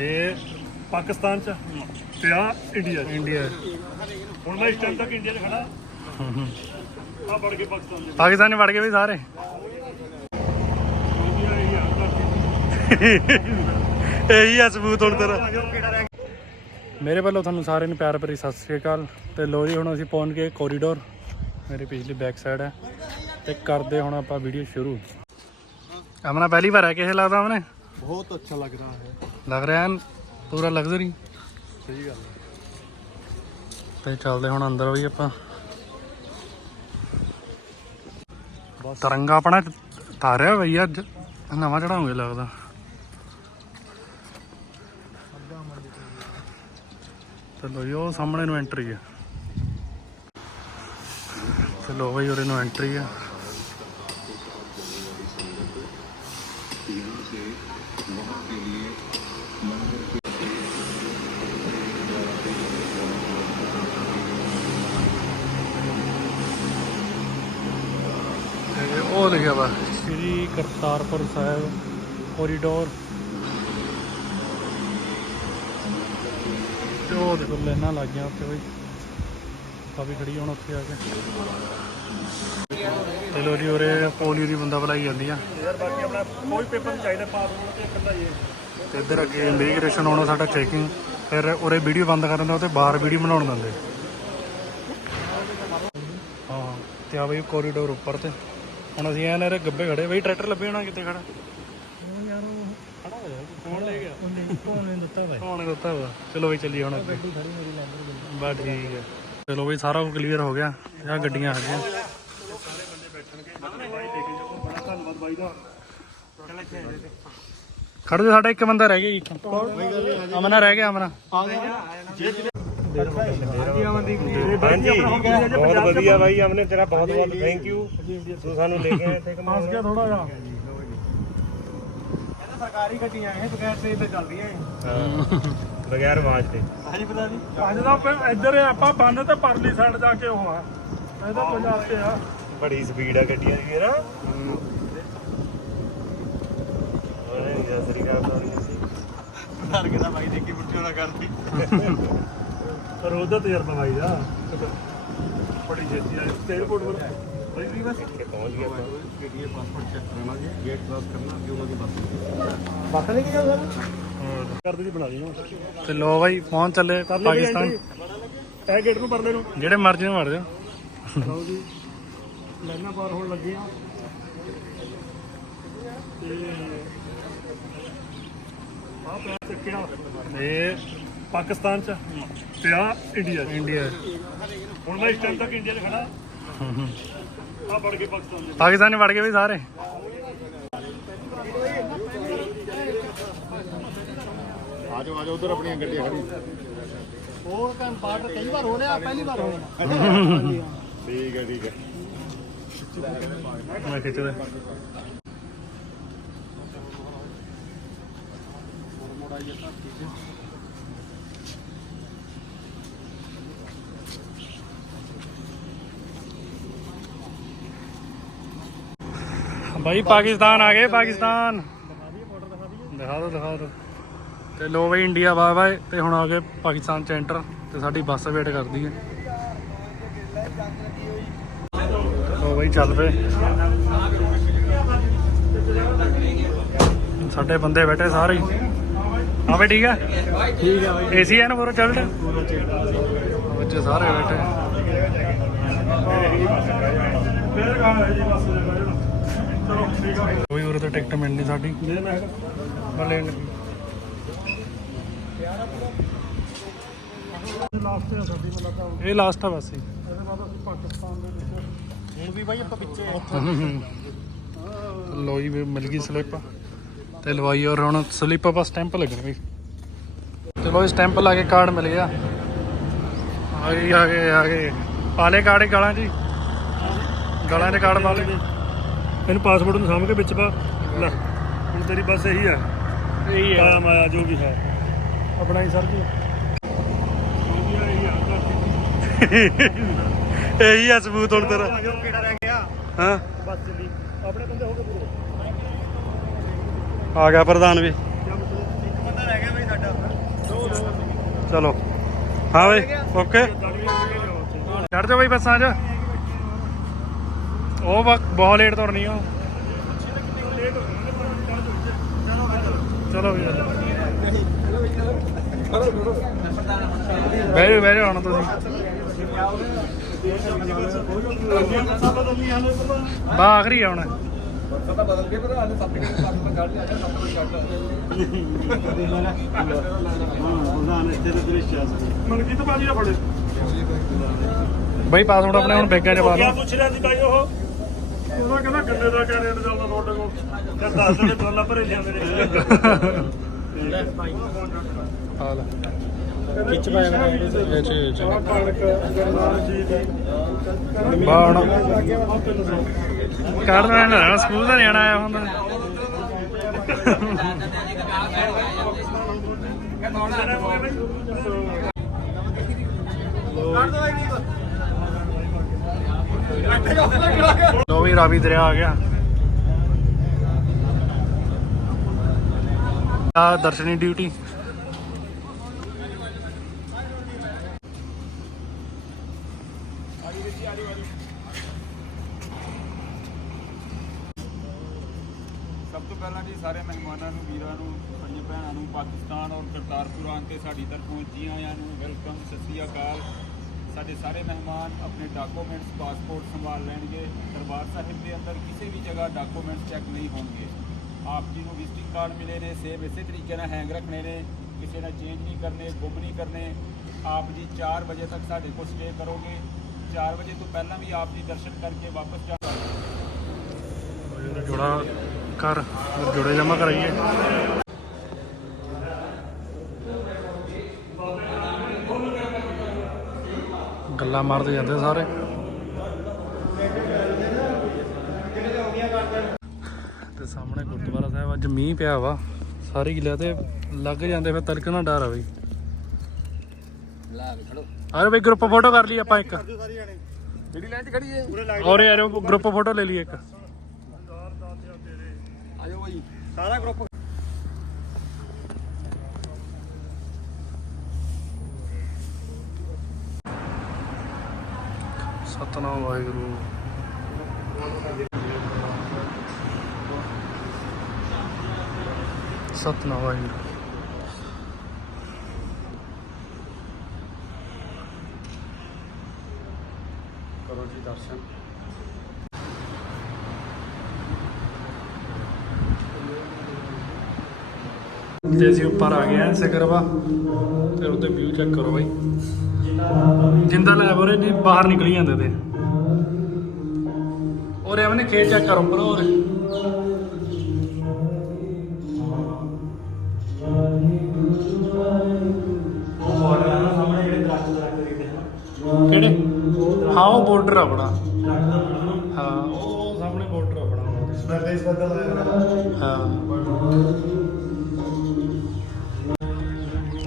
ਇਹ ਪਾਕਿਸਤਾਨ ਚ ਤੇ ਆ ਇੰਡੀਆ ਚ। ਇੰਡੀਆ ਹੁਣ ਮੈਂ ਇਸ ਟਾਈਮ ਤੱਕ ਇੰਡੀਆ 'ਚ ਖੜਾ। ਆ ਵੜ ਕੇ ਪਾਕਿਸਤਾਨ ਦੇ। ਪਾਕਿਸਤਾਨੀ ਵੜ ਗਏ ਵੀ ਸਾਰੇ। ਇੰਡੀਆ ਇਹ ਆ ਇਹੀ ਆ ਸਬੂਤ ਹੁਣ ਤੇਰਾ। ਮੇਰੇ ਵੱਲੋਂ ਤੁਹਾਨੂੰ ਸਾਰਿਆਂ ਨੂੰ ਪਿਆਰ ਭਰੀ ਸਤਿ ਸ੍ਰੀ ਅਕਾਲ। ਤੇ ਲੋ ਜੀ ਹੁਣ ਅਸੀਂ ਪਹੁੰਚ ਗਏ ਕੋਰੀਡੋਰ ਮੇਰੇ ਪਿਛਲੀ ਬੈਕ ਸਾਈਡ ਹੈ। ਤੇ ਕਰਦੇ ਹੁਣ ਆਪਾਂ ਵੀਡੀਓ ਸ਼ੁਰੂ। ਅਮਨਾ ਪਹਿਲੀ ਵਾਰ ਹੈ ਕਿਵੇਂ ਲੱਗਦਾ ਅਮਨੇ? ਬਹੁਤ ਅੱਛਾ ਲੱਗ ਰਿਹਾ ਹੈ। ਲੱਗ ਰਿਹਾ ਐਨ ਪੂਰਾ ਲਗਜ਼ਰੀ ਸਹੀ ਗੱਲ ਤੇ ਚੱਲਦੇ ਹੁਣ ਅੰਦਰ ਵੀ ਆਪਾਂ। ਤਰੰਗਾ ਆਪਣਾ ਤਾਰਿਆ ਭਈਆ ਅੱਜ ਨਵਾਂ ਚੜਾਉਂਗੇ ਲੱਗਦਾ। ਚਲੋ ਜੀ ਉਹ ਸਾਹਮਣੇ ਨੂੰ ਐਂਟਰੀ ਹੈ ਚਲੋ ਬਈ ਉਹਦੇ ਨੂੰ ਐਂਟਰੀ ਹੈ ਲਿਖਿਆ ਵਾ? ਸ੍ਰੀ ਕਰਤਾਰਪੁਰ ਸਾਹਿਬ ਕੋਰੀਡੋਰ ਉਹ ਦੇਖੋ ਲਾਈਨਾਂ ਲੱਗ ਗਈਆਂ ਉੱਥੇ ਬਈ। ਕਾਫੀ ਖੜੀ ਹੁਣ ਉੱਥੇ ਆ ਕੇ। ਤੇ ਲੋ ਜੀ ਉਰੇ ਪੋਲੀਓ ਦੀ ਬੰਦਾ ਬੁਲਾਈ ਜਾਂਦੀ ਆ ਯਾਰ ਬਾਕੀ ਆਪਣਾ ਕੋਈ ਪੇਪਰ ਨਹੀਂ ਚਾਹੀਦਾ ਪਾਸਪੋਰਟ ਤੇ ਇਕੱਲਾ ਹੀ ਹੈ। ਤੇ ਇੱਧਰ ਅੱਗੇ ਇਮੀਗ੍ਰੇਸ਼ਨ ਆਉਣਾ ਸਾਡਾ ਚੈਕਿੰਗ ਫਿਰ ਉਰੇ ਵੀਡੀਓ ਬੰਦ ਕਰ ਦਿੰਦੇ ਉਹ ਤੇ ਬਾਹਰ ਵੀਡੀਓ ਬਣਾਉਣ ਦਿੰਦੇ। ਹਾਂ। ਤੇ ਆ ਬਈ ਕੋਰੀਡੋਰ ਉੱਪਰ ਤੇ। ਹੁਣ ਅਸੀਂ ਐਨ ਇਹਦੇ ਗੱਬੇ ਖੜੇ ਬਈ ਟਰੈਕਟਰ ਲੱਭੇ ਹੋਣਾ ਕਿੱਥੇ ਖੜਾ? ਉਹ ਯਾਰ ਉਹ ਖੜਾ ਹੋਇਆ ਕੌਣ ਲੈ ਗਿਆ? ਉਹਨੇ ਕੋਨੇ ਦਿੱਤਾ ਵਾ ਕੌਣ ਦਿੱਤਾ ਵਾ। ਚਲੋ ਬਈ ਚੱਲੀਏ ਹੁਣ ਅੱਗੇ। ਗੱਡੀ ਖੜੀ ਮੇਰੀ ਲੈਂਦਰ ਬਸ ਠੀਕ ਹੈ ਚਲੋ ਬਈ ਸਾਰਾ ਕੁਝ ਕਲੀਅਰ ਹੋ ਗਿਆ। ਆ ਗੱਡੀਆਂ ਆ ਗਈਆਂ। ਬੜਾ ਧੰਨਵਾਦ ਬਾਈ ਦਾ ਖੜ ਜਾ ਸਾਡਾ ਇੱਕ ਬੰਦਾ ਰਹਿ ਗਿਆ ਜੀ ਅਮਨਾ ਰਹਿ ਗਿਆ ਅਮਨਾ। ਹਾਂਜੀ ਬਹੁਤ ਵਧੀਆ ਬਾਈ ਹਮਨੇ ਤੇਰਾ ਬਹੁਤ ਬਹੁਤ ਥੈਂਕ ਯੂ ਤੂੰ ਸਾਨੂੰ ਲੈ ਕੇ ਆਇਆ ਇੱਥੇ ਹੱਸ ਗਿਆ ਥੋੜਾ ਜਿਹਾ। ਸਰਕਾਰੀ ਗੱਡੀਆਂ ਇਹ ਬਗੈਰ ਤੇ ਤੇ ਚੱਲਦੀਆਂ ਬਗੈਰ ਆਵਾਜ਼ ਤੇ ਹਾਂਜੀ ਪਤਾ ਨਹੀਂ ਅੱਜ ਦਾ ਇੱਧਰ ਆ, ਆਪਾਂ ਬੰਨ ਤੇ ਪਰਲੀ ਸਾਈਡ ਜਾ ਕੇ ਉਹ ਆ। ਇਹਦਾ ਪੰਜਾਬ ਤੇ ਆ। ਬੜੀ ਸਪੀਡ ਆ ਗੱਡੀਆਂ ਦੀ ਨਾ ਉਹਨੇ ਜਸਰੀ ਕਰ ਦੋ ਡਰ ਕੇ ਤਾਂ ਬਾਈ ਦੇਖੀ ਪੁੱਠੇ ਹੋਣਾ ਕਰਦੀ ਪਰ ਉਹਦਾ ਤਜਰਬਾ ਬਾਈ ਦਾ। ਬੜੀ ਛੇਤੀ ਆ ਤੇ 에어ਪੋਰਟ ਪਰ ਬਈ ਵੀ ਬਸ। ਇੱਥੇ ਪਹੁੰਚ ਗਿਆ ਗੱਡੀ ਪਾਸਪੋਰਟ ਚੈੱਕ ਕਰਨਾ ਜੀ ਗੇਟ ਕ੍ਰਾਸ ਕਰਨਾ ਕਿ ਉਹਨਾਂ ਦੀ। ਬੱਸ ਬੱਸ ਲੈ ਕੇ ਜਾਓ ਸਰ? ਕਰ ਦੇ ਜੀ ਬਣਾ ਲਈ ਤੇ ਲੋ ਬਾਈ ਪਹੁੰਚ ਚੱਲੇ ਪਾਕਿਸਤਾਨ। ਇਹ ਗੇਟ ਨੂੰ ਪਰਲੇ ਨੂੰ। ਜਿਹੜੇ ਮਰਜ਼ੀ ਨੂੰ ਵੜ ਜਾ ਲਓ ਜੀ। ਲਾਈਨਾਂ ਪਾਰ ਹੋਣ ਲੱਗੇ ਆ ਤੇ ਆ ਪਿਆ ਚੱਕਿਆ। ਇਹ ਪਾਕਿਸਤਾਨ ਚ ਤੇ ਆ ਇੰਡੀਆ ਚ। ਇੰਡੀਆ ਹੁਣ ਮੈਂ ਇਸ ਟਾਈਮ ਤੱਕ ਇੰਡੀਆ 'ਚ ਖੜਾ। ਆ ਵੜ ਕੇ ਪਾਕਿਸਤਾਨ ਦੇ। ਪਾਕਿਸਤਾਨੀ ਵੜ ਗਏ ਵੀ ਸਾਰੇ। ਆਜੋ ਆਜੋ ਉਧਰ ਆਪਣੀਆਂ ਗੱਡੀਆਂ ਖੜੀ ਉਹ ਕੰਮ ਬਾਰਡਰ ਕਈ ਵਾਰ ਹੋ ਰਿਹਾ ਪਹਿਲੀ ਵਾਰ ਹੋਇਆ ਠੀਕ ਹੈ ਠੀਕ ਹੈ। ਮੈਂ ਖਿੱਚਦਾ। ਭਾਈ ਪਾਕਿਸਤਾਨ ਆ ਗਏ ਪਾਕਿਸਤਾਨ। ਦਿਖਾ ਦੋ ਦਿਖਾ ਦੋ ਤੇ ਲੋ ਬਈ ਇੰਡੀਆ ਬਾਏ ਬਾਏ ਤੇ ਹੁਣ ਆ ਗਏ ਪਾਕਿਸਤਾਨ ਚ ਐਂਟਰ ਤੇ ਸਾਡੀ ਬੱਸ ਵੇਟ ਕਰਦੀ ਹੈ। ਲੋ ਬਈ ਚੱਲ ਪਏ। ਸਾਡੇ ਬੰਦੇ ਬੈਠੇ ਸਾਰੇ ਹੀ। ਬਈ ਠੀਕ ਹੈ? ਠੀਕ ਹੈ ਬਾਈ। ਏਸੀ ਹੈ ਨਾ ਪੂਰਾ ਚੱਲਦਾ? ਬੱਚੇ ਸਾਰੇ ਬੈਠੇ। ਮੇਰੇ ਕਹਾਂ ਹੈ ਜੀ ਬਸ ਕੋਈ ਉਰੇ ਤਾਂ ਟਿਕਟ ਮਿਲਣੀ ਸਾਡੀ। ਬੱਲੇ ਲਾਸਟ ਇਹ ਲਾਸਟ ਆ ਬਸ ਇਹਦੇ ਬਾਅਦ ਅਸੀਂ ਪਾਕਿਸਤਾਨ ਦੇ ਵਿੱਚ ਹੁਣ ਵੀ ਬਾਈ ਆਪਾਂ ਪਿੱਛੇ ਲੋਈ ਵੀ ਮਿਲ ਗਈ ਸਲਿੱਪ। ਤੇ ਲਵਾਈ ਔਰ ਹੁਣ ਸਲਿੱਪ ਆਪਾਂ ਸਟੈਂਪ ਲੱਗਣੀ ਵੀ ਚਲੋ ਇਹ ਸਟੈਂਪ ਲਾ ਕੇ ਕਾਰਡ ਮਿਲ ਗਿਆ। ਆ ਗਏ ਆ ਗਏ ਆ ਗਏ। ਪਾਲੇ ਕਾਰਡ ਗਾਲਾਂ ਜੀ। ਗਾਲਾਂ ਦੇ ਕਾਰਡ ਪਾ ਲਏ। ਇਹਨੂੰ ਪਾਸਪੋਰਟ ਨੂੰ ਸਾਂਭ ਕੇ ਵਿੱਚ ਪਾ। ਲੈ ਹੁਣ ਤੇਰੀ ਬਸ ਇਹੀ ਹੈ ਇਹੀ ਕਾਇਆ ਮਾਇਆ ਜੋ ਵੀ ਹੈ। ਆਪਣਾ ਹੀ ਸਰ ਜੀ। ਇਹੀ ਆ ਸਬੂਤ ਹੁਣ ਤੇਰਾ। ਕਿਹੜਾ ਰਹਿ ਗਿਆ? ਹਾਂ। ਬਸ ਚੱਲੀ ਆਪਣੇ ਬੰਦੇ ਹੋ ਗਏ ਪੂਰੇ। ਆ ਗਿਆ ਪ੍ਰਧਾਨ ਵੀ। ਚਲੋ। ਹਾਂ ਬਈ ਓਕੇ। ਚੜ ਜਾ ਬਈ ਬੱਸਾਂ 'ਚ। ਉਹ ਵਾ- ਬਹੁਤ ਲੇਟ ਤੁਰਨੀ ਉਹ। ਚਲੋ ਵੀ ਬੈਠੋ ਬੈਠੋ ਹੁਣ ਤੁਸੀਂ। ਬਾ ਆਖਰੀ ਆ ਹੁਣ। ਮਨਕੀਤ ਬਾਜੀ ਦਾ ਫੜੇ। ਬਈ ਪਾਸਵਰਡ ਆਪਣੇ ਹੁਣ ਬੈਗਾਂ 'ਚ ਪਾ ਲਓ ਪੁੱਛ ਰਿਹਾ ਸੀ ਬਾਈ ਉਹ। ਉਹਨਾਂ ਕਹਿੰਦਾ ਕਿੰਨੇ ਦਾ ਕਿਆ ਰੇਟ ਚੱਲਦਾ ਤੁਹਾਡੇ ਕੋਲ? ਫਿਰ ਦੱਸ ਦੇ ਟਰਾਲਾ ਭਰੇ ਲਿਆ ਮੇਰੇ ਲੈ ਕਿੱਚ ਪਾਇਆ ਮੈਂ ਇਹ ਚ ਇਹ ਚ। ਕਣਕ ਗੰਨਾ ਜੀ ਦੀ ਬਾ ਹੁਣ ਕਰ ਲੈਣਾ ਸਕੂਲ ਦਾ ਨਿਆਣਾ ਆਇਆ ਹੁੰਦਾ ਲੋ ਵੀ ਰਾਵੀ ਦਰਿਆ ਆ ਗਿਆ। ਆ ਦਰਸ਼ਨੀ ਡਿਊਟੀ। ਸਭ ਤੋਂ ਪਹਿਲਾਂ ਜੀ ਸਾਰੇ ਮਹਿਮਾਨਾਂ ਨੂੰ, ਵੀਰਾਂ ਨੂੰ ਸਾਡੀਆਂ ਭੈਣਾਂ ਨੂੰ, ਪਾਕਿਸਤਾਨ ਔਰ ਕਰਤਾਰਪੁਰ ਆਉਣ ਤੇ ਸਾਡੀ ਤਰਫੋਂ ਜੀ ਆਇਆਂ ਨੂੰ ਵੈਲਕਮ ਸਤਿ ਸ੍ਰੀ ਅਕਾਲ। ਸਾਡੇ ਸਾਰੇ ਮਹਿਮਾਨ ਆਪਣੇ ਡਾਕੂਮੈਂਟਸ ਪਾਸਪੋਰਟ ਸੰਭਾਲ ਲੈਣਗੇ। ਸਾਹਿਬ ਦੇ ਅੰਦਰ ਕਿਸੇ ਵੀ ਜਗ੍ਹਾ ਡਾਕੂਮੈਂਟਸ ਚੈੱਕ ਨਹੀਂ ਹੋਣਗੇ। ਆਪ ਜੀ ਨੂੰ ਵਿਜ਼ਿਟਿੰਗ ਕਾਰਡ ਮਿਲੇ ਨੇ ਸੇਮ ਇਸੇ ਤਰੀਕੇ ਨਾਲ ਹੈਂਗ ਰੱਖਣੇ ਨੇ, ਕਿਸੇ ਨਾਲ ਚੇਂਜ ਨਹੀਂ ਕਰਨੇ ਗੁੰਮ ਨਹੀਂ ਕਰਨੇ। ਆਪ ਜੀ 4 ਵਜੇ ਤੱਕ ਸਾਡੇ ਕੋਲ ਸਟੇ ਕਰੋਗੇ। 4 ਵਜੇ ਤੋਂ ਪਹਿਲਾਂ ਵੀ ਆਪ ਜੀ ਦਰਸ਼ਨ ਕਰਕੇ ਵਾਪਸ ਜਾ ਜੋੜਾ ਕਰ ਜੋੜੇ ਜਮਾ ਕਰਾਈਏ। ਗੱਲਾਂ ਮਾਰਦੇ ਜਾਂਦੇ ਸਾਰੇ ਤੇ ਸਾਹਮਣੇ ਗੁਰਦੁਆਰਾ ਸਾਹਿਬ ਅੱਜ ਮੀਂਹ ਪਿਆ ਵਾ। ਸਾਰੇ ਗਿਲਿਆ ਤੇ ਲੱਗ ਜਾਂਦੇ ਫਿਰ ਤਲਕ ਨਾ ਡਰ ਆ ਬਈ। ਆਰੇ ਬਈ ਗਰੁੱਪ ਫੋਟੋ ਕਰ ਲਈ ਆਪਾਂ ਇੱਕ। ਜਿਹੜੀ ਲਾਈਨ 'ਚ ਖੜੀ ਹੈ ਔਰ ਯਾਰ ਗਰੁੱਪ ਫੋਟੋ ਲੈ ਲਈ ਇੱਕ। ਆਜੋ ਬਾਈ। ਸਾਰਾ ਗਰੁੱਪ ਸਤਨਾਮ ਵਾਹਿਗੁਰੂ। ਸਤਨਾਮ ਵਾਹਿਗੁਰੂ ਕਰੋ ਜੀ ਦਰਸ਼ਨ। ਤੇ ਅਸੀਂ ਉੱਪਰ ਆ ਗਏ ਆ ਸਿਕਰਵਾ ਤੇ ਉਹਦੇ ਵਿਊ ਚੈੱਕ ਕਰੋ ਬਾਈ। ਜਿੰਦਾ ਲੈ ਬਰੇ ਨਹੀਂ ਬਾਹਰ ਨਿਕਲੀ ਜਾਂਦੇ ਤੇ। ਔਰ ਐਵੇਂ ਖੇਤ ਚੈੱਕ ਕਰੋ ਪਰ ਔਰ ਹਾਂ, ਉਹ ਬਾਰਡਰ ਆ ਹਾਂ ਉਹ ਸਾਹਮਣੇ ਬਾਰਡਰ ਆ ਬੜਾ ਹਾਂ।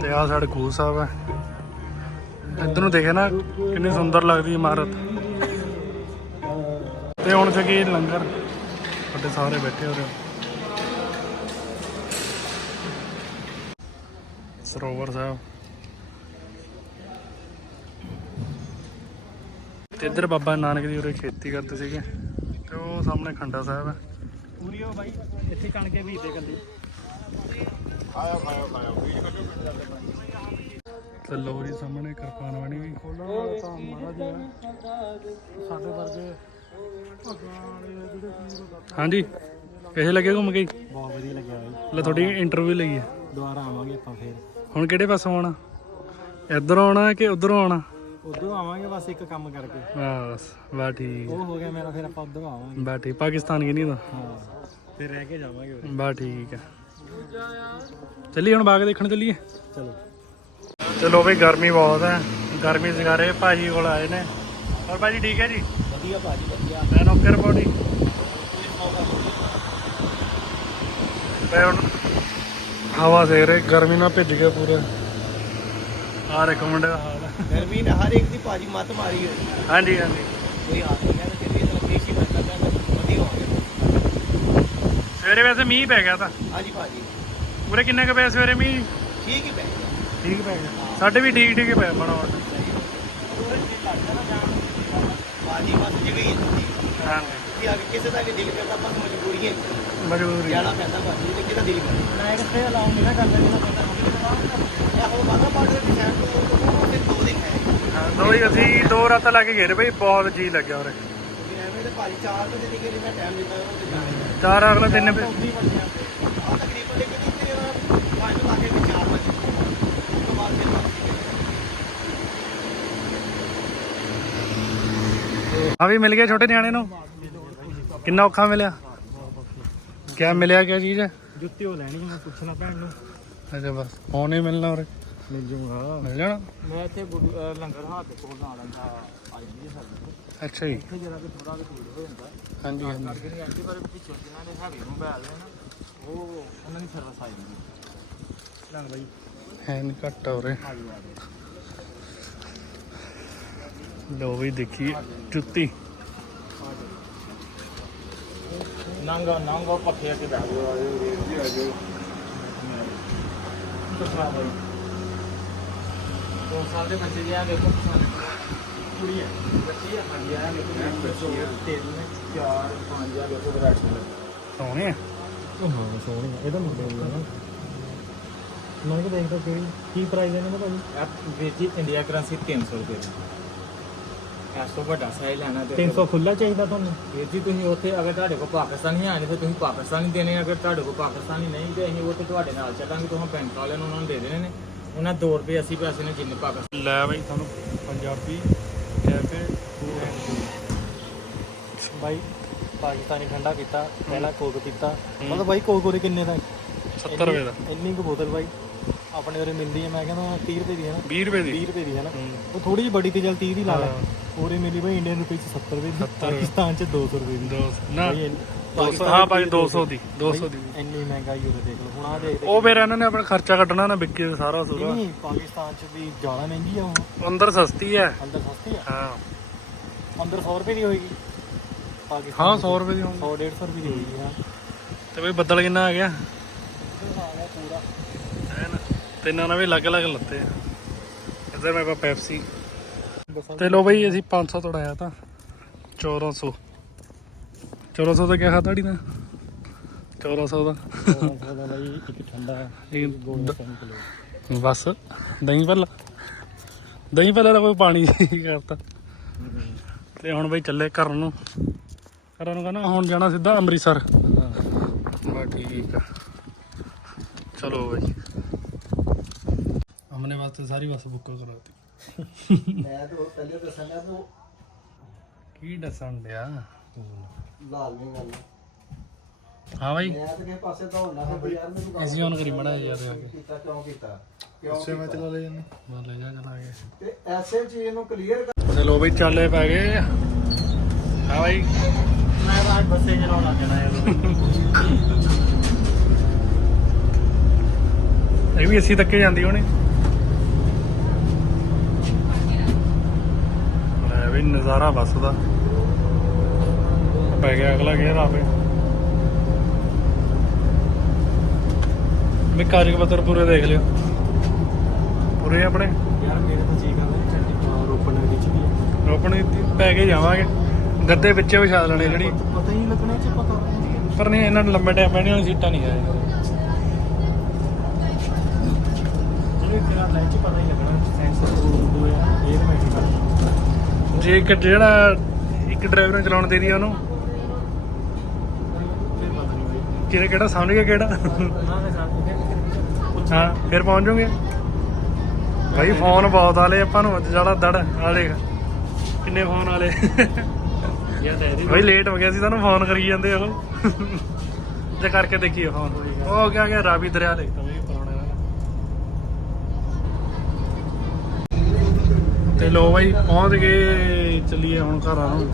ਤੇ ਆ ਸਾਡੇ ਖੂਹ ਸਾਹਿਬ ਹੈ ਇੱਧਰ ਨੂੰ ਦੇਖੇ ਨਾ, ਕਿੰਨੀ ਸੁੰਦਰ ਲੱਗਦੀ ਇਮਾਰਤ। ਤੇ ਹੁਣ ਜਗੇ ਲੰਗਰ? ਵੱਡੇ ਸਾਰੇ ਬੈਠੇ ਹੋ ਰਹੇ ਸਰੋਵਰ ਸਾਹਿਬ। ਤੇ ਇੱਧਰ ਬਾਬਾ ਨਾਨਕ ਦੀ ਉਰੇ ਖੇਤੀ ਕਰਦੇ ਸੀਗੇ ਤੇ ਉਹ ਸਾਹਮਣੇ ਖੰਡਾ ਸਾਹਿਬ ਹੈ ਪੂਰੀ ਹੋ ਬਾਈ ਇੱਥੇ ਕਣਕੇ ਵੀ ਦੇ ਕੰਦੀ। ਆਇਆ ਖਾਇਆ ਖਾਇਆ ਵੀਡੀਓ ਕੱਢੋ ਪਿੰਡ ਦਾ। ਤੇ ਲੋਰੀ ਸਾਹਮਣੇ ਕਿਰਪਾਨ ਬਣੀ ਵੀ। ਉਹ ਤਾਂ ਮਹਾਰਾਜ ਸਾਡੇ ਵਰਗੇ ਹਾਂਜੀ ਕਿਹੇ ਲੱਗੇ ਘੁੰਮ ਕੇ? ਬਹੁਤ ਵਧੀਆ ਲੱਗਿਆ ਬਾਈ। ਲੈ ਤੁਹਾਡੀ ਇੰਟਰਵਿਊ ਲਈ ਹੈ ਦੁਬਾਰਾ ਆਵਾਂਗੇ ਆਪਾਂ ਫੇਰ। ਹੁਣ ਕਿਹੜੇ ਪਾਸੋਂ ਆਉਣਾ? ਇੱਧਰ ਆਉਣਾ ਕਿ ਉਧਰੋਂ ਆਉਣਾ? ਉਧਰੋਂ ਆਵਾਂਗੇ ਬਸ ਇੱਕ ਕੰਮ ਕਰਕੇ। ਬਸ ਬਾ ਠੀਕ। ਉਹ ਹੋ ਗਿਆ ਮੇਰਾ ਫਿਰ ਆਪਾਂ ਉਧਰੋਂ ਆਵਾਂਗੇ। ਬਾ ਠੀਕ ਪਾਕਿਸਤਾਨ ਕੀ ਨਹੀਂ ਦਾ ਹਾਂ ਫਿਰ ਰਹਿ ਕੇ ਜਾਵਾਂਗੇ ਉਰੇ। ਬਾ ਠੀਕ ਹੈ ਚੱਲੀਏ ਹੁਣ ਬਾਗ ਦੇਖਣ ਚੱਲੀਏ? ਚਲੋ। ਚਲੋ ਬਈ ਗਰਮੀ ਬਹੁਤ ਹੈ ਗਰਮੀ ਸਿਗਾਰੇ ਭਾਜੀ ਕੋਲ ਆਏ ਨੇ। ਔਰ ਭਾਜੀ ਠੀਕ ਹੈ ਜੀ? ਵਧੀਆ ਭਾਜੀ ਵਧੀਆ। ਮੈਂ ਓਕੇ ਰਿਪੋਰਟਿੰਗ ਤੇ ਹੁਣ ਹਵਾ ਦੇ ਰਹੇ ਗਰਮੀ ਨਾਲ ਭਿੱਜ ਗਿਆ ਪੂਰਾ। ਆ ਹੈ ਗਰਮੀ ਨੇ ਹਰ ਇੱਕ ਦੀ ਭਾਜੀ ਮੱਤ ਮਾਰੀ ਹੋਈ। ਹਾਂਜੀ ਹਾਂਜੀ। ਕੋਈ ਆ ਨਹੀਂ ਗਿਆ ਤੇ ਫਿਰ ਵੀ ਇਹਦਾ ਦੇਸੀ ਬੰਦਾ ਕਹਿੰਦਾ ਵਧੀਆ ਹੋ ਗਿਆ। ਸਵੇਰੇ ਵੈਸੇ ਮੀਂਹ ਪੈ ਗਿਆ ਤਾਂ। ਹਾਂਜੀ ਭਾਜੀ। ਪੂਰੇ ਕਿੰਨੇ ਕੁ ਪਏ ਸਵੇਰੇ ਮੀਂਹ? ਠੀਕ ਹੀ ਪੈ ਗਿਆ। ਠੀਕ ਪੈ ਗਿਆ। ਸਾਡੇ ਵੀ ਠੀਕ ਠੀਕ ਹੀ ਪਿਆ ਮਾੜਾ ਬਾਜੀ ਬਸ ਜਿਵੇਂ ਹੀ ਹਾਂ ਕਿ ਅਗਰ ਕਿਸੇ ਦਾ ਵੀ ਦਿਲ ਕਰਦਾ ਆਪਾਂ ਨੂੰ ਮਜਬੂਰੀ ਹੈ ਮਜਬੂਰੀ। ਜਾਣਾ ਪੈਂਦਾ ਬਾਜੀ ਤੇ ਕਿਹਦਾ ਦਿਲ ਕਰਦਾ। ਮੈਂ ਕਿੱਥੇ ਅਲਾਉਂ ਨਹੀਂ ਨਾ ਕਰਦਾ ਜਿਹੜਾ ਬੰਦਾ ਇਹ ਉਹ ਬਾਗਾ ਬਾਰਡਰ ਦੀ ਸਾਈਡ ਤੋਂ। ਫਿਰ ਦੋ ਹੀ ਅਸੀਂ ਦੋ ਰਾਤਾਂ ਲਾ ਕੇ ਗਏ ਬਈ ਬਹੁਤ ਜੀ ਲੱਗਿਆ ਉਰੇ। ਐਵੇਂ ਤੇ ਚਾਰ ਵਜੇ ਦੀ ਕਿ ਮੈਂ ਟਾਈਮ ਦਿੱਤਾ ਉਹ ਤੇ ਜਾਣਾ ਹੀ ਚਾਰ ਅਗਲੇ ਦਿਨ ਵੀ- ਉੱਡੀ ਬਣਿਆ ਆ ਤਕਰੀਬਨ ਲੇਕਿਨ ਇੱਥੇ ਪੰਜ ਤੋਂ ਲਾ ਕੇ 4 ਵਜੇ ਉਸ ਤੋਂ ਬਾਅਦ ਫਿਰ ਵਾਪਸ ਆ ਵੀ ਮਿਲ ਗਿਆ ਛੋਟੇ ਨਿਆਣੇ ਨੂੰ? ਕਿੰਨਾ ਔਖਾ ਮਿਲਿਆ? ਕਿਆ ਮਿਲਿਆ ਕਿਆ ਚੀਜ਼? ਹੈ ਜੁੱਤੀ ਉਹ ਲੈਣੀ ਮੈਂ ਪੁੱਛਣਾ ਭੈਣ ਨੂੰ। ਅੱਛਾ ਬਸ ਫੋਨ ਹੀ ਮਿਲਣਾ ਉਰੇ। ਮਿਲ ਜੂਗਾ। ਮਿਲ ਜਾਣਾ? ਮੈਂ ਇੱਥੇ ਗੁਰੂ ਅਹ ਲੰਗਰ ਦੇ ਕੋਲ ਨਾਲ ਆਂਦਾ ਆਈ ਜੀ ਸਾਡੇ ਅੱਛਾ ਜੀ। ਇੱਥੇ ਜਿਹੜਾ ਕਿ ਥੋੜਾ ਜਿਹਾ ਭੀੜ ਹੋ ਜਾਂਦਾ। ਹਾਂਜੀ ਹਾਂਜੀ। ਕਰਕੇ ਨਹੀਂ ਆਂਦੀ ਪਰ ਪਿੱਛੇ ਜਿਨ੍ਹਾਂ ਨੇ ਹੈਵੀ ਮੋਬਾਈਲ ਨੇ ਨਾ ਉਹ ਉਹਨਾਂ ਦੀ ਸਰਵਿਸ ਆਈ ਜੀ ਲੰਗ ਬਾਈ। ਹੈ ਨਹੀਂ ਘੱਟ ਆ ਆ ਗਈ ਲੋ ਵੀ ਦੇਖੀ ਜੁੱਤੀ। ਨੰਗਾ ਨੰਗਾ ਪੱਖੇ ਅੱਗੇ ਬੈਠ ਜਾਓ। ਆ ਜਾਓ ਵੀਰ ਜੀ ਆ ਜਾਓ। ਕੁਛਾ ਬਾਈ। ਦੋ ਸਾਲ ਦੇ ਬੱਚੇ ਜਿਆ ਦੇਖੋ ਪਸੰਦ ਕੁੜੀ ਹੈ ਬੱਚੀ ਹੈ ਹਾਂਜੀ ਆ ਦੇਖੋ। ਬੱਚੀ ਹੈ ਤਿੰਨ ਚਾਰ ਪੰਜ ਆ ਦੇਖੋ ਵੈਰਾਈਟੀ ਸੋਹਣੇ ਆ। ਉਹ ਹਾਂ ਸੋਹਣੀ ਆ। ਇਹਦਾ ਮੁੰਡੇ ਦੀ ਆ ਨਾ। ਮੈਂ ਕਿ ਦੇਖਦਾ ਕਿਹੜੀ ਕੀ ਪ੍ਰਾਈਸ ਹੈ ਇਹਨਾਂ ਦਾ ਭਾਜੀ? ਵੀਰ ਜੀ ਇੰਡੀਆ ਕਰੰਸੀ 300 ਰੁਪਏ ਦੀ। ਇਸ ਤੋਂ ਵੱਡਾ ਸਾਈਜ਼ ਲੈਣਾ ਤੇ 300 ਖੁੱਲਾ ਚਾਹੀਦਾ ਤੁਹਾਨੂੰ? ਵੀਰ ਜੀ ਤੁਸੀਂ ਉੱਥੇ ਅਗਰ ਤੁਹਾਡੇ ਕੋਲ ਪਾਕਿਸਤਾਨੀ ਆਣੇ ਫਿਰ ਤੁਸੀਂ ਪਾਕਿਸਤਾਨੀ ਦੇਣੇ ਅਗਰ ਤੁਹਾਡੇ ਕੋਲ ਪਾਕਿਸਤਾਨੀ ਨਹੀਂ ਤੇ ਅਸੀਂ ਉੱਥੇ ਤੁਹਾਡੇ ਨਾਲ ਚੱਲਾਂਗੇ ਤੁਹਾਨੂੰ ਬੈਂਕ ਵਾਲਿਆਂ ਨੂੰ ਉਹਨਾਂ ਨੂੰ ਦੇ ਦੇਣੇ ਨੇ। ਉਹਨਾਂ 2 ਰੁਪਏ 80 ਪੈਸੇ ਨੇ ਜਿੰਨੇ ਪਾਕਿਸਤਾਨ ਲੈ ਬਈ ਤੁਹਾਨੂੰ ਪੰਜਾਬੀ ਕੈਫੇ ਬਾਈ ਪਾਕਿਸਤਾਨੀ ਠੰਡਾ ਪੀਤਾ ਪਹਿਲਾਂ ਕੋਕ ਪੀਤਾ। ਮਤਲਬ ਬਾਈ ਕੋਕ ਉਹਦੇ ਕਿੰਨੇ ਦਾ 70 ਰੁਪਏ ਦਾ। ਇੰਨੀ ਕੁ ਬੋਤਲ ਬਾਈ। ਆਪਣੇ ਉਰੇ ਮਿਲਦੀ ਹੈ ਮੈਂ ਕਹਿੰਦਾ 30 ਰੁਪਏ ਦੀ ਹੈ ਨਾ? 20 ਰੁਪਏ ਦੀ। 30 ਰੁਪਏ ਦੀ ਹੈ ਨਾ। ਉਹ ਥੋੜੀ ਜਿਹੀ ਬੜੀ ਤੇ ਚੱਲ 30 ਦੀ ਲਾ ਲੈ। ਹਾਂ। ਪੂਰੇ ਮਿਲੀ ਬਾਈ ਇੰਡੀਅਨ ਰੁਪਏ ਚ 70 ਰੁਪਏ ਦੀ। ਪਾਕਿਸਤਾਨ ਚ 200 ਰੁਪਏ ਦੀ। ਨਾ। 200 ਹਾਂ ਭਾਈ 200 ਦੀ 200 ਦੀ। ਬਾਈ ਇੰਨੀ ਮਹਿੰਗਾਈ ਉਰੇ ਦੇਖ ਲਓ ਹੁਣ ਆ ਦੇਖ ਉਹ ਫਿਰ ਇਹਨਾਂ ਨੇ ਆਪਣਾ ਖਰਚਾ ਕੱਢਣਾ ਨਾ ਵਿੱਕੇ ਸਾਰਾ ਸੁਗਾ ਨਹੀਂ ਪਾਕਿਸਤਾਨ ਚ ਵੀ ਜ਼ਿਆਦਾ ਮਹਿੰਗੀ ਆ ਉਹ। ਅੰਦਰ ਸਸਤੀ ਹੈ ਅੰਦਰ ਸਸਤੀ ਆ? ਹਾਂ। ਅੰਦਰ 100 ਰੁਪਏ ਦੀ ਹੋਏਗੀ। ਪਾਕਿਸਤਾਨ ਹਾਂ 100 ਰੁਪਏ ਦੀ ਹੋਣੀ 100 150 ਰੁਪਏ ਦੀ ਹੋਏਗੀ ਹਾਂ। ਤੇ ਬਈ ਬੱਦਲ ਕਿੰਨਾ ਆ ਗਿਆ? ਆ ਗਿਆ ਪੂਰਾ। ਐਨ ਤਿੰਨਾਂ ਨਾਲ ਵੀ ਅਲੱਗ ਅਲੱਗ ਲੱਤੇ ਆ। ਇੱਧਰ ਮੇਰੇ ਕੋਲ ਪੈਪਸੀ। ਤੇ ਲੋ ਬਈ ਅਸੀਂ 500 ਤੋੜਾਇਆ ਤਾਂ। 1400 1400 ਦਾ ਕਿਆ ਢੀ ਨਾ? 1400 ਦਾ। ਉਹਦਾ ਬਾਈ ਇੱਕ ਠੰਡਾ ਇਹ ਗੋਲੀਆਂ ਤਿੰਨ ਕਿਲੋ। ਬਸ ਦਹੀਂ ਭੱਲਾ। ਦਹੀਂ ਭੱਲੇ ਦਾ ਕੋਈ ਪਾਣੀ ਕਰਤਾ। ਤੇ ਹੁਣ ਬਈ ਚੱਲੇ ਘਰ ਨੂੰ। ਘਰਾਂ ਨੂੰ ਕਹਿੰਦਾ ਹੁਣ ਜਾਣਾ ਸਿੱਧਾ ਅੰਮ੍ਰਿਤਸਰ। ਬਾ ਠੀਕ ਆ। ਚਲੋ ਬਈ। ਹਮਨੇ ਵਾਸਤੇ ਸਾਰੀ ਬੱਸ ਬੁੱਕ ਕਰਾਤੀ। ਮੈਂ ਤਾਂ ਪਹਿਲੇ ਦੱਸਾਂਗਾ ਤੂੰ। ਕੀ ਦੱਸਣ ਡਿਆ? ਲਾਲ ਨਹੀਂ ਗੱਲ। ਹਾਂ ਬਾਈ। ਮੈਂ ਤਾਂ ਕਿਸੇ ਪਾਸੇ ਦੌੜਨਾ ਫਿਰ ਯਾਰ ਮੈਨੂੰ ਏਸੀ ਔਨ ਕਰੀ ਮੜਾ ਯਾਰ ਆ ਕੇ ਕੀਤਾ ਕਿਉਂ ਕੀਤਾ? ਕਿਉਂ ਮੈਂ ਚਲਾ ਲੈ ਜਾਂਦੇ ਬੋਲ ਜਾ ਚਲਾ ਕੇ ਤੇ ਐਸੇ ਚੀਜ਼ ਨੂੰ ਕਲੀਅਰ ਕਰ। ਚਲੋ ਬਈ ਚੱਲੇ ਪੈ ਗਏ। ਹਾਂ ਬਾਈ। ਮੈਂ ਅੱਜ ਬੱਸੇ ਚਲਾਉਣ ਲੱਗ ਜਾਣਾ ਯਾਰ। ਇਹ ਵੀ ਅਸੀਂ ਤੱਕੇ ਜਾਂਦੀ ਹੋਣੀ। ਲੈ ਵੀ ਨਜ਼ਾਰਾ ਬੱਸ ਦਾ ਪੈ ਗਿਆ ਅਗਲਾ ਗੇਅਰ ਆਪੇ ਵੀ ਕਾਗਜ਼ ਪੱਤਰ ਪੂਰੇ ਦੇਖ ਲਿਓ। ਪੂਰੇ ਆਪਣੇ? ਯਾਰ ਮੇਰੇ ਤਾਂ ਜੀ ਕਰਦਾ ਰੋਪੜ ਦੇ ਵਿੱਚ ਵੀ ਰੋਪਣ ਪੈ ਕੇ ਜਾਵਾਂਗੇ। ਗੱਦੇ ਵਿੱਚੇ ਵਿਛਾ ਲੈਣੇ ਜਿਹੜੀ। ਪਤਾ ਹੀ ਲੱਗਣਾ ਚ ਪਤਾ ਨਹੀਂ ਪਰ ਨਹੀਂ ਇਹਨਾਂ ਨੂੰ ਲੰਬੇ ਟਾਈਮ ਬਹਿਣੇ ਵਾਲੀ ਸੀਟਾਂ ਨਹੀਂ ਹੈ ਜੇ ਇੱਕ ਜਿਹੜਾ ਇੱਕ ਡਰਾਈਵਰ ਨੂੰ ਚਲਾਉਣ ਦੇ ਦੀ ਉਹਨੂੰ ਫਿਰ ਪਤਾ ਨਹੀਂ ਬਾਈ ਕਿਹੜਾ ਸਮਝ ਗਿਆ ਕਿਹੜਾ? ਹਾਂ, ਫਿਰ ਪਹੁੰਚ ਜਾਓਗੇ? ਭਾਈ ਫੋਨ ਬਹੁਤ ਆਲੇ ਆਪਾਂ ਨੂੰ ਜਿਹੜਾ ਦੜ ਆ ਕਿੰਨੇ ਫੋਨ ਆਲੇ ਭਾਈ ਲੇਟ ਹੋ ਗਿਆ ਸੀ, ਤੁਹਾਨੂੰ ਫੋਨ ਕਰੀ ਜਾਂਦੇ ਉਹ। ਜੇ ਕਰਕੇ ਦੇਖੀਏ ਫੋਨ ਉਹ ਕਿਆ ਗਿਆ ਰਾਵੀ ਦਰਿਆ ਦੇਖਦਾ ਤੇ ਲੋ ਬਾਈ, ਪਹੁੰਚ ਗਏ, ਚੱਲੀਏ ਹੁਣ ਘਰ ਨੂੰ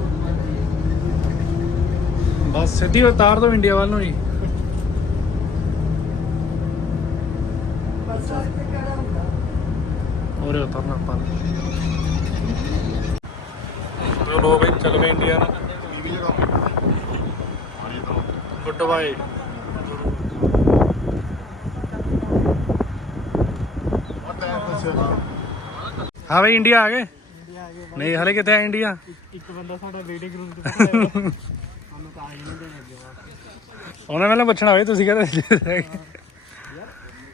ਬਸ, ਸਿੱਧੀ ਉਤਾਰ ਦੋ ਇੰਡੀਆ ਵੱਲ ਨੂੰ ਜੀ। ਔਰ ਉਤਰਨਾ ਆਪਾਂ ਲੋ ਬਾਈ, ਚੱਲ ਪਏ ਇੰਡੀਆ ਨੂੰ ਗੁੱਡ ਬਾਏ ਹਾਂ ਬਈ ਇੰਡੀਆ ਆ ਗਏ? ਨਹੀਂ, ਹਲੇ ਕਿੱਥੇ ਆ ਇੰਡੀਆ ਇੱਕ ਬੰਦਾ ਸਾਡਾ ਵੇਟਿੰਗ ਰੂਮ ਤੇ ਸਾਨੂੰ ਤਾਂ ਨਹੀਂ ਦੇਣ ਲੱਗੇ ਵਾਪਸ ਮੈਨੂੰ ਪੁੱਛਣਾ ਹੋਵੇ ਤੁਸੀਂ ਕਹਿੰਦੇ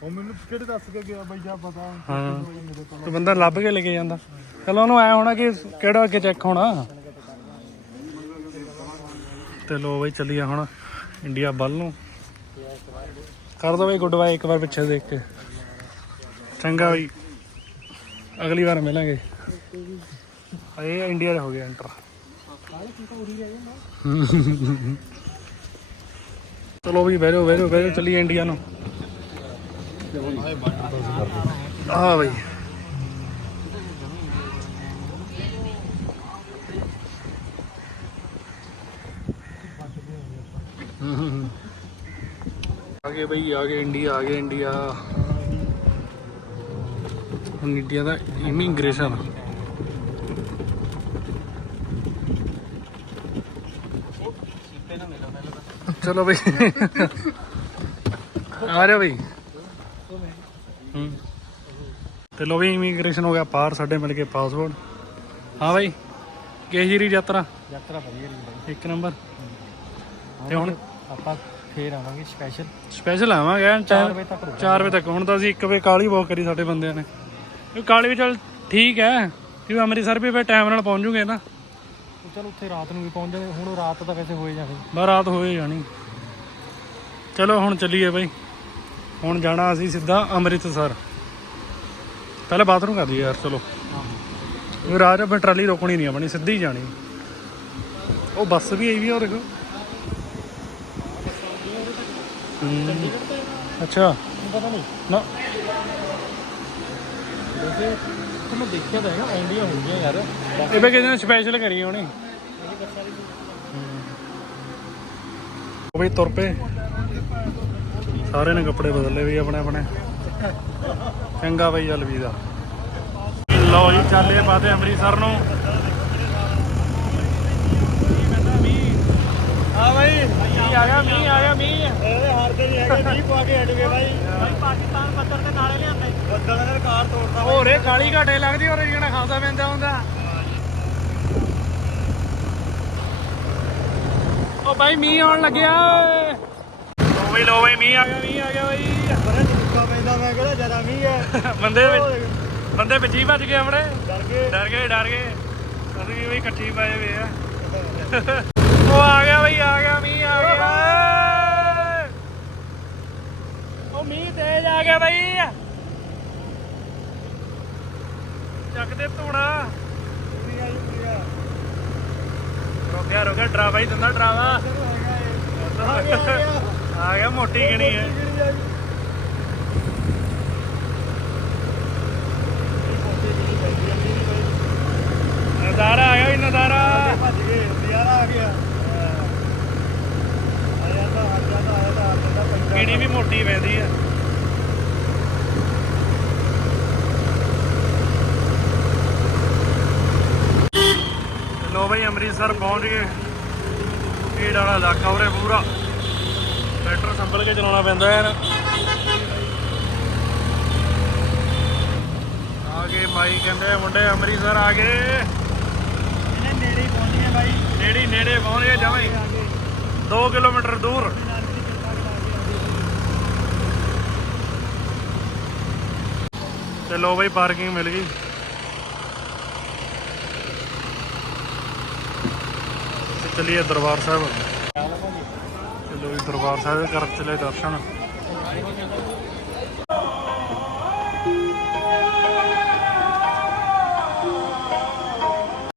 ਉਹ ਮੈਨੂੰ ਕਿਹੜੇ ਦੱਸ ਕੇ ਗਿਆ ਬਈ ਜਾ ਪਤਾ ਹਾਂ। ਤੇ ਬੰਦਾ ਲੱਭ ਕੇ ਲੈ ਕੇ ਜਾਂਦਾ। ਚਲੋ ਉਹਨੂੰ ਐ ਹੋਣਾ ਕਿ ਕਿਹੜਾ ਅੱਗੇ ਚੈੱਕ ਹੋਣਾ। ਤੇ ਲੋ ਬਈ ਚੱਲੀਏ ਹੁਣ ਇੰਡੀਆ ਵੱਲ ਨੂੰ। ਕਰ ਦੋ ਬਈ ਗੁੱਡ ਬਾਏ ਇੱਕ ਵਾਰ ਪਿੱਛੇ ਦੇਖ ਕੇ। ਚੰਗਾ ਬਈ। ਅਗਲੀ ਵਾਰ ਮਿਲਾਂਗੇ। ਇਹ ਇੰਡੀਆ ਦਾ ਹੋ ਗਿਆ ਐਂਟਰ। ਚਲੋ ਵੀ ਬਹਿ ਜਾਓ ਬਹਿ ਜਾਓ ਬਹਿ ਜਾਓ ਚੱਲੀਏ ਇੰਡੀਆ ਨੂੰ। ਆ ਬਈ। ਆ ਬਈ, ਆ ਇੰਡੀਆ ਆ ਇੰਡੀਆ। ਹੁਣ ਇੰਡੀਆ ਦਾ ਇਮੀਗ੍ਰੇਸ਼ਨ। ਚਲੋ ਬਈ। ਆ ਰਿਹਾ ਬਈ ਹੂੰ ਤੇ ਲੋ ਵੀ ਇਮੀਗ੍ਰੇਸ਼ਨ ਹੋ ਗਿਆ ਪਾਰ ਸਾਡੇ ਮਿਲ ਕੇ ਪਾਸਪੋਰਟ। ਹਾਂ ਬਾਈ ਕੇਜਰੀ ਯਾਤਰਾ? ਯਾਤਰਾ ਵਧੀਆ ਰਹੀ ਬਾਈ। ਇੱਕ ਨੰਬਰ। ਤੇ ਹੁਣ? ਆਪਾਂ ਫੇਰ ਆਵਾਂਗੇ ਸਪੈਸ਼ਲ ਸਪੈਸ਼ਲ ਆਵਾਂਗੇ 4 ਵਜੇ ਤੱਕ ਰੁਕ 4 ਵਜੇ ਤੱਕ। ਹੁਣ ਤਾਂ ਅਸੀਂ 1 ਵਜੇ ਕਾਲੀ ਵਾਕ ਕਰੀ ਸਾਡੇ ਬੰਦਿਆਂ ਨੇ। ਇਹ ਕਾਲੀ ਵੀ ਚੱਲ ਠੀਕ ਹੈ ਕਿ ਅੰਮ੍ਰਿਤਸਰ ਵੀ ਫੇ ਟਾਈਮ ਨਾਲ ਪਹੁੰਚ ਜੂਗੇ ਨਾ ਚਲ ਉੱਥੇ ਰਾਤ ਨੂੰ ਵੀ ਪਹੁੰਚ ਜਾਣੇ ਹੁਣ ਰਾਤ ਤਾਂ ਵੈਸੇ ਹੋਏ ਜਾਵੇ ਬਸ ਰਾਤ ਹੋਏ ਜਾਣੀ। ਚਲੋ ਹੁਣ ਚੱਲੀਏ ਬਾਈ। ਹੁਣ ਜਾਣਾ ਅਸੀਂ ਸਿੱਧਾ ਅੰਮ੍ਰਿਤਸਰ। ਪਹਿਲਾਂ ਬਾਥਰੂਮ ਕਰ ਲਈਏ ਯਾਰ, ਚਲੋ। ਉਹ ਰਾਜ ਆਪਣੀ ਟਰਾਲੀ ਰੋਕਣੀ ਨਹੀਂ ਆਪਣੀ ਸਿੱਧੀ ਜਾਣੀ। ਉਹ ਬੱਸ ਵੀ ਆਈ ਵੀ ਆ, ਉਹ ਦੇਖੋ। ਹੂੰ। ਅੱਛਾ। ਪਤਾ ਨਹੀਂ ਨਾ। ਵੈਸੇ ਤਾਂ ਦੇਖਿਆ ਤਾਂ ਹੈਗਾ ਆਉਂਦੀਆਂ ਹੁੰਦੀਆਂ ਯਾਰ ਇਹ ਵੀ ਕਿਸੇ ਨੇ ਸਪੈਸ਼ਲ ਕਰੀ ਹੋਣੀ ਉਹ ਵੀ ਤੁਰ ਪਏ। ਸਾਰੇ ਨੇ ਕੱਪੜੇ ਬਦਲੇ ਵੀ ਆਪਣੇ ਆਪਣੇ ਚੰਗਾ ਬਈ, ਅਲਵੀਦਾ। ਲਓ ਜੀ ਚੱਲੇ ਪਾਤੇ ਅੰਮ੍ਰਿਤਸਰ ਨੂੰ। ਹਾਂ ਬਾਈ ਮੀਂਹ ਆ ਗਿਆ ਮੀਂਹ ਆ ਗਿਆ ਮੀਂਹ। ਇਹਦੇ ਹਾਰਦੇ ਨਹੀਂ ਹੈਗੇ ਨਹੀਂ ਪਾ ਕੇ ਹਟ ਗਏ ਬਾਈ। ਬਾਈ ਪਾਕਿਸਤਾਨ ਪੱਤਰ ਦੇ ਨਾਲੇ ਲਿਆਂਦੇ। ਬੱਦਲ ਨੇ ਕਾਰ ਤੋੜਦਾ ਹੋਰੇ ਕਾਲੀ ਘਾਟੇ ਲੱਗਦੀ ਔਰ ਜਿਹੜਾ ਖਾਂਦਾ ਪੈਂਦਾ ਹੁੰਦਾ। ਉਹ ਬਾਈ ਮੀਂਹ ਆਉਣ ਲੱਗਿਆ ਓਏ। ਲੋ ਬਈ ਲੋ ਬਈ ਮੀਂਹ ਆ ਗਿਆ। ਮੀਂਹ ਆ ਗਿਆ ਬਈ। ਬੜਾ ਚੁੱਕਾ ਪੈਂਦਾ ਮੈਂ ਕਿਹੜਾ ਜਰਾ ਮੀਂਹ ਹੈ। ਬੰਦੇ ਵਿੱਚ ਬੰਦੇ ਵਿੱਚ ਹੀ ਭੱਜ ਗਏ ਆਪਣੇ। ਡਰ ਗਏ। ਡਰ ਗਏ ਡਰ ਗਏ। ਅਸੀਂ ਵੀ ਇਕੱਠੀ ਪਾਏ ਵੇ ਆ। ਉਹ ਆ ਗਿਆ ਬਈ ਆ ਗਿਆ ਮੀਂਹ ਆ ਗਿਆ। ਉਹ ਮੀਂਹ ਤੇਜ਼ ਆ ਗਿਆ ਬਈ। ਚੱਕ ਦੇ ਧੂਣਾ। ਰੋਕਿਆ ਰੋਕਿਆ ਡਰਾਵਾ ਹੀ ਦਿੰਦਾ ਡਰਾਵਾ। ਆ ਗਿਆ ਮੋਟੀ ਗਣੀ ਹੈ। ਨਜ਼ਾਰਾ ਆ ਗਿਆ ਵੀ ਨਜ਼ਾਰਾ ਭੱਜ ਗਏ ਨਜ਼ਾਰਾ ਆ ਗਿਆ। ਆਇਆ ਤਾਂ ਆ ਗਿਆ ਤਾਂ ਆਇਆ ਤਾਂ ਜਾਂਦਾ ਪੈਂਦਾ। ਕੀੜੀ ਵੀ ਮੋਟੀ ਪੈਂਦੀ ਆ। ਲੋ ਬਈ ਅੰਮ੍ਰਿਤਸਰ ਪਹੁੰਚ ਗਏ। ਭੀੜ ਵਾਲਾ ਇਲਾਕਾ ਉਰੇ ਪੂਰਾ। ਟਰੈਕਟਰ ਸੰਭਲ ਕੇ ਚਲਾਉਣਾ ਪੈਂਦਾ ਯਾਰ। ਆ ਗਏ ਮਾਈ ਕਹਿੰਦੇ ਮੁੰਡੇ ਅੰਮ੍ਰਿਤਸਰ ਆ ਗਏ। ਨੇੜੇ ਹੀ ਪਹੁੰਚ ਗਏ ਬਾਈ। ਨੇੜੇ ਨੇੜੇ ਪਹੁੰਚ ਜਮਾਂ ਹੀ। 2 ਕਿਲੋਮੀਟਰ ਦੂਰ। ਤੇ ਲੋ ਬਈ ਪਾਰਕਿੰਗ ਮਿਲ ਗਈ। ਤੇ ਚੱਲੀਏ ਦਰਬਾਰ ਸਾਹਿਬ। ਚਲੋ ਜੀ, ਦਰਬਾਰ ਸਾਹਿਬ ਕਰ ਚਲੇ ਦਰਸ਼ਨ।